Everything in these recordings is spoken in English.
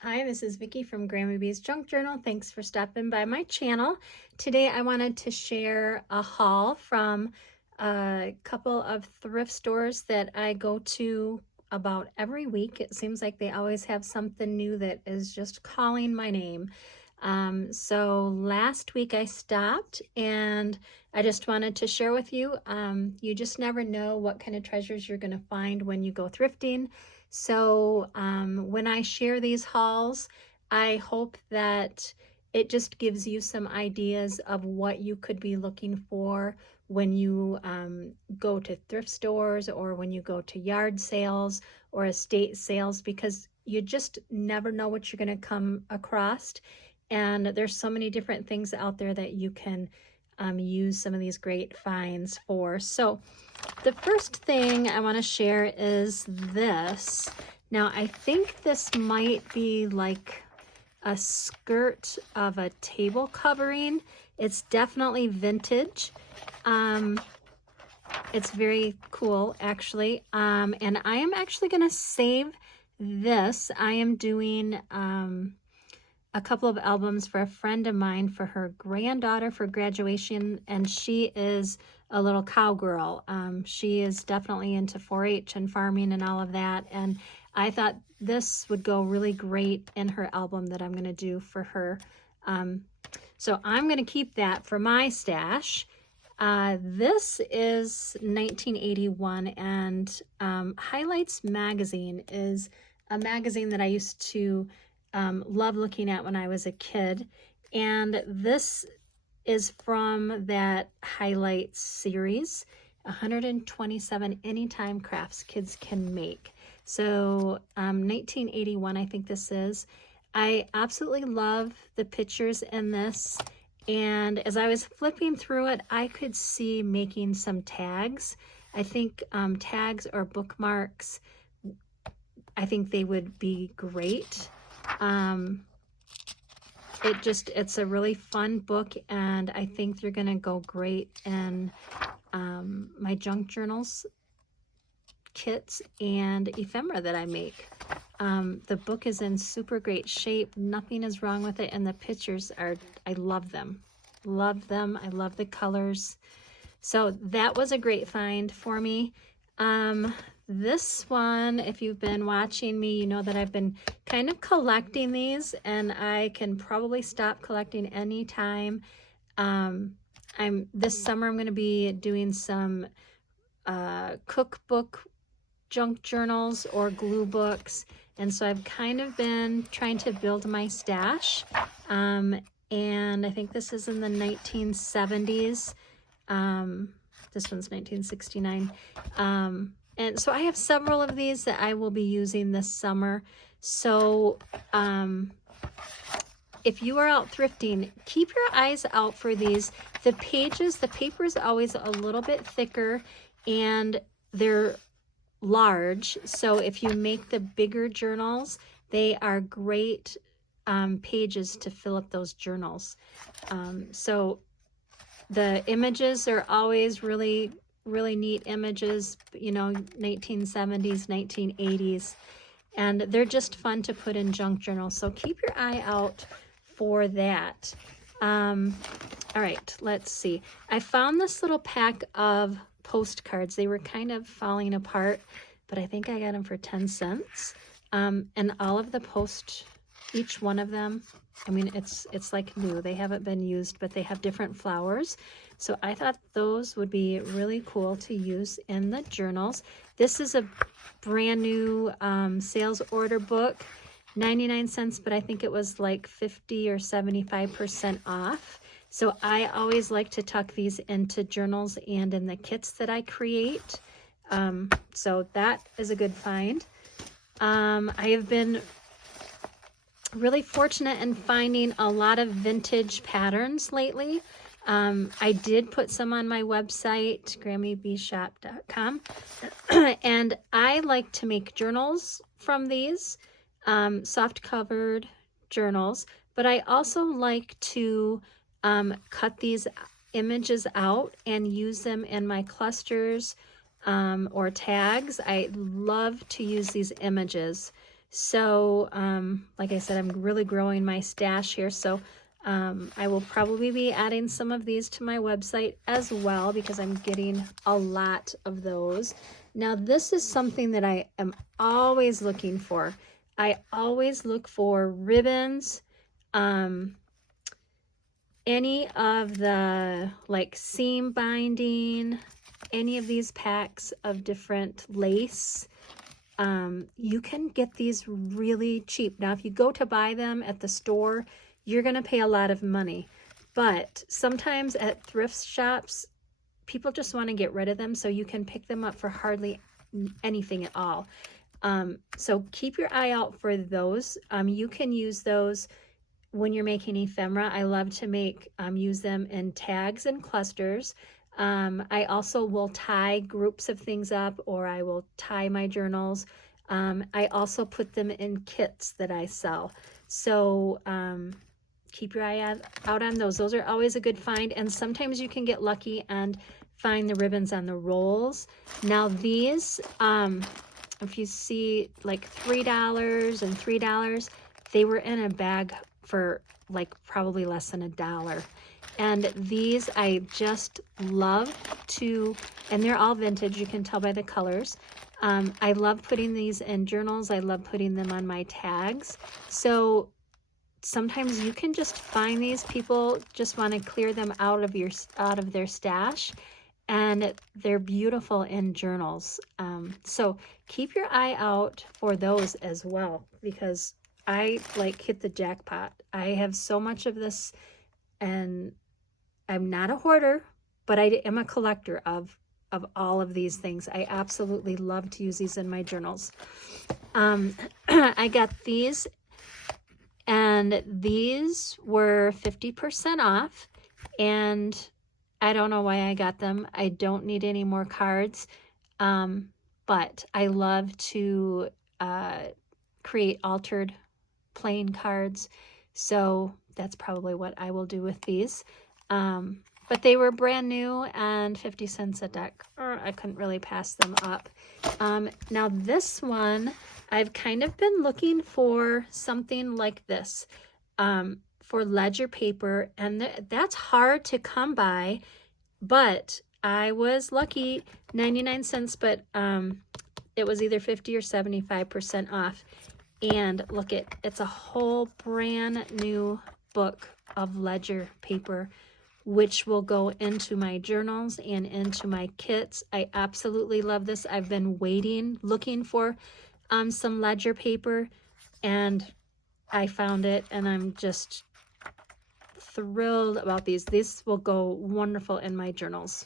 Hi, this is Vicki from Grandma B's Junk Journal. Thanks for stopping by my channel. Today I wanted to share a haul from a couple of thrift stores that I go to about every week. It seems like they always have something new that is just calling my name. So last week I stopped and I just wanted to share with you. You just never know what kind of treasures you're going to find when you go thrifting. So when I share these hauls, I hope that it just gives you some ideas of what you could be looking for when you go to thrift stores or when you go to yard sales or estate sales, because you just never know what you're going to come across. And there's so many different things out there that you can use some of these great finds for. So the first thing I want to share is this. Now, I think this might be like a skirt of a table covering. It's definitely vintage. It's very cool, actually. And I am actually going to save this. I am doing a couple of albums for a friend of mine for her granddaughter for graduation, and she is a little cowgirl. She is definitely into 4-H and farming and all of that, and I thought this would go really great in her album that I'm going to do for her. So I'm going to keep that for my stash. This is 1981, and Highlights Magazine is a magazine that I used to love looking at when I was a kid. And this is from that Highlights series, 127 anytime crafts kids can make. So 1981, I think this is. I absolutely love the pictures in this. And as I was flipping through it, I could see making some tags. I think tags or bookmarks, I think they would be great. It's a really fun book, and I think they're gonna go great in my junk journals kits and ephemera that I make. The book is in super great shape. Nothing is wrong with it, and the pictures are, I love them. Love them. I love the colors. So that was a great find for me. This one, if you've been watching me, you know that I've been kind of collecting these, and I can probably stop collecting anytime. This summer I'm going to be doing some cookbook junk journals or glue books, and so I've kind of been trying to build my stash. And I think this is in the 1970s. This one's 1969. And so I have several of these that I will be using this summer. So if you are out thrifting, keep your eyes out for these. The paper is always a little bit thicker, and they're large. So if you make the bigger journals, they are great pages to fill up those journals. So the images are always really neat images, you know, 1970s, 1980s, and they're just fun to put in junk journals. So keep your eye out for that. All right, let's see. I found this little pack of postcards. They were kind of falling apart, but I think I got them for 10 cents. And all of the each one of them, I mean, it's like new. They haven't been used, but they have different flowers. So I thought those would be really cool to use in the journals. This is a brand new sales order book, 99 cents, but I think it was like 50 or 75% off. So I always like to tuck these into journals and in the kits that I create. So that is a good find. I have been really fortunate in finding a lot of vintage patterns lately. I did put some on my website, grammybshop.com, and I like to make journals from these, soft covered journals, but I also like to cut these images out and use them in my clusters or tags. I love to use these images So, like I said, I'm really growing my stash here. So I will probably be adding some of these to my website as well because I'm getting a lot of those. Now, this is something that I am always looking for. I always look for ribbons, any of the like seam binding, any of these packs of different lace. You can get these really cheap. Now, if you go to buy them at the store, you're going to pay a lot of money. But sometimes at thrift shops, people just want to get rid of them, so you can pick them up for hardly anything at all. So keep your eye out for those. You can use those when you're making ephemera. I love to use them in tags and clusters. I also will tie groups of things up, or I will tie my journals. I also put them in kits that I sell. So keep your eye out on those. Those are always a good find. And sometimes you can get lucky and find the ribbons on the rolls. Now these, if you see like $3 and $3, they were in a bag for like probably less than $1. And these I just love to, and they're all vintage, you can tell by the colors. I love putting these in journals. I love putting them on my tags. So sometimes you can just find these. People just want to clear them out of their stash, and they're beautiful in journals. So keep your eye out for those as well, because I like hit the jackpot. I have so much of this, and I'm not a hoarder, but I am a collector of all of these things. I absolutely love to use these in my journals. I got these, and these were 50% off, and I don't know why I got them. I don't need any more cards, but I love to create altered plain cards, so that's probably what I will do with these. But they were brand new and 50 cents a deck. I couldn't really pass them up. Now this one, I've kind of been looking for something like this for ledger paper, and that's hard to come by, but I was lucky, 99 cents, but it was either 50 or 75% off. And look, it's a whole brand new book of ledger paper, which will go into my journals and into my kits. I absolutely love this. I've been looking for some ledger paper, and I found it, and I'm just thrilled about these. This will go wonderful in my journals.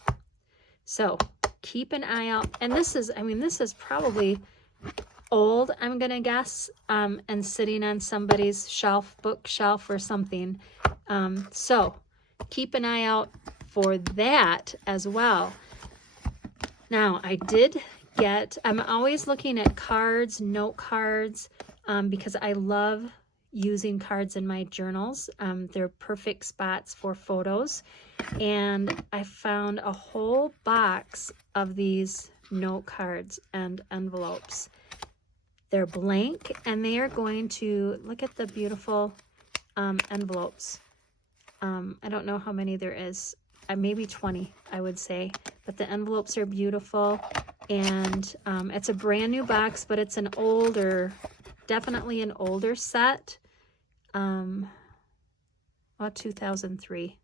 So keep an eye out. And this is probably old, I'm gonna guess, and sitting on somebody's bookshelf or something. So keep an eye out for that as well. Now I'm always looking at cards, note cards, because I love using cards in my journals. They're perfect spots for photos. And I found a whole box of these note cards and envelopes. They're blank, and they are going to, look at the beautiful envelopes. I don't know how many there is, maybe 20, I would say, but the envelopes are beautiful, and it's a brand new box, but it's definitely an older set, 2003.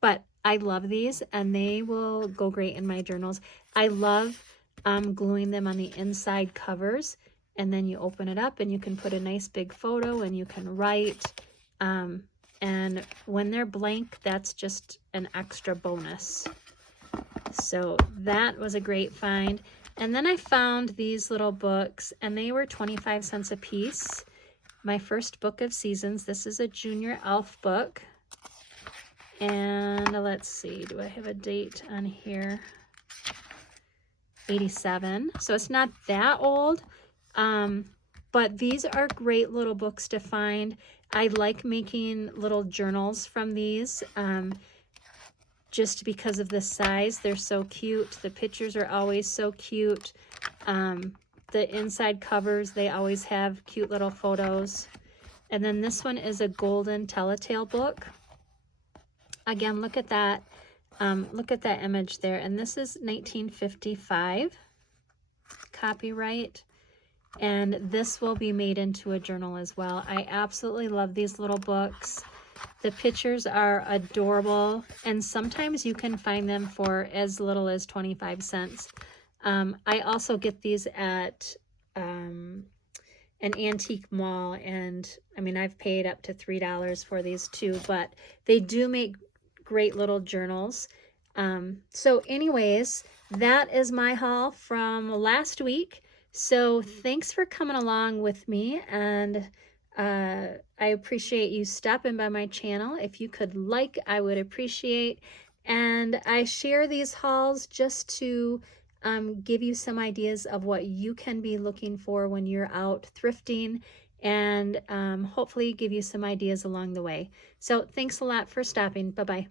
But I love these, and they will go great in my journals. I love gluing them on the inside covers, and then you open it up and you can put a nice big photo and you can write. And when they're blank, that's just an extra bonus. So that was a great find. And then I found these little books, and they were 25 cents a piece. My first book of seasons. This is a junior elf book. And let's see, do I have a date on here? 87. So it's not that old. But these are great little books to find. I like making little journals from these, just because of the size. They're so cute. The pictures are always so cute. the inside covers, they always have cute little photos. And then this one is a golden telltale book. Again, look at that. Look at that image there. And this is 1955 copyright. And this will be made into a journal as well. I absolutely love these little books. The pictures are adorable, and sometimes you can find them for as little as 25 cents. I also get these at an antique mall, and I mean, I've paid up to $3 for these too, but they do make great little journals. So anyways, that is my haul from last week. So thanks for coming along with me, and I appreciate you stopping by my channel. If you could like, I would appreciate. And I share these hauls just to give you some ideas of what you can be looking for when you're out thrifting, and hopefully give you some ideas along the way. So thanks a lot for stopping. Bye-bye.